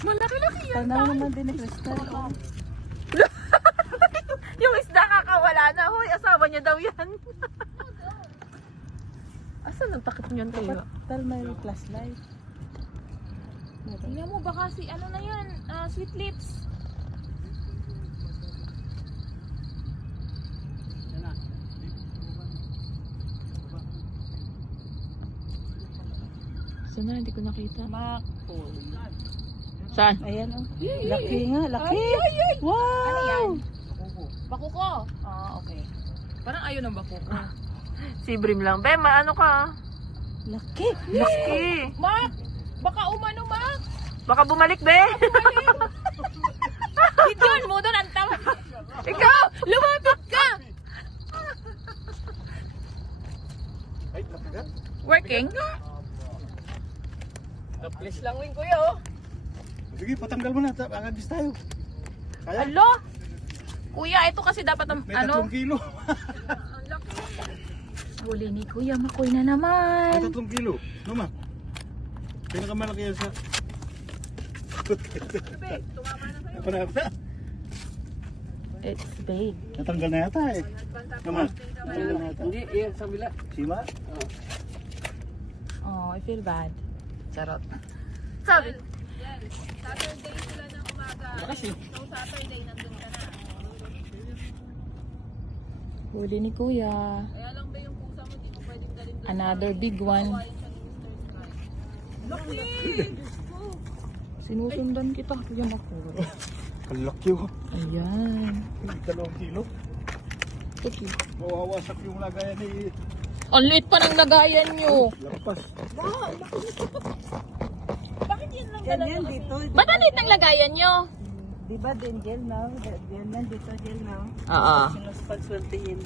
Malaki-laki yan. Tanaw naman din ni Crystal. Yung isda kakawala na. Hoy, asawa niya daw yan. Asan ang takip niyan kayo? Tal may flashlight. Tingnan mo, baka si ano na yan, sweet lips. Saan na? Hindi ko nakita. Makpol. Saan? Ayan oh. Laki nga, laki. Wow! Ano yan? Bakuko. Okay. Parang ayaw ng bakuko. Si Brim lang. Be, ano ka? Laki. Laki. Mak! Baka umano, Mak! Baka bumalik, be. Gideon mo doon, ang tama! Ikaw! Lumapit ka! Ay, napigat. Working? Please lang wing kuya, oh! Sige, patanggal mo na. Agagis tayo. Kaya? Alo? Kuya, ito kasi dapat ang May ano? 3 kilo. Huli ni Kuya Makoy na naman. May 3 kilo. Luma. Pinakamalaki yan sa... Panata. It's big. Natanggal na yata eh. Luma. Natanggal na yata. Hindi, yan sa bila. Sima? Oh, I feel bad. Charot. Sabi. Saturday sila ng umaga. Kasi. So Saturday, nandun ka na. Huli ni Kuya. Kaya lang ba yung pusa mo, di mo pwedeng galing doon. Another big one. Laki! Sinusundan kita, Kuya Makoy. Ang laki oh. Ayan. 2 kilo. Okay. Mawawasak yung lagayan ni... Ang liit pa ng lagayan nyo. Lampas. Bakit yan lang Yan yan dito. Ba't ang liit ng lagayan nyo? Di ba din gel now? Yan yan dito gel now. Oo. Sinuspag-swertihin.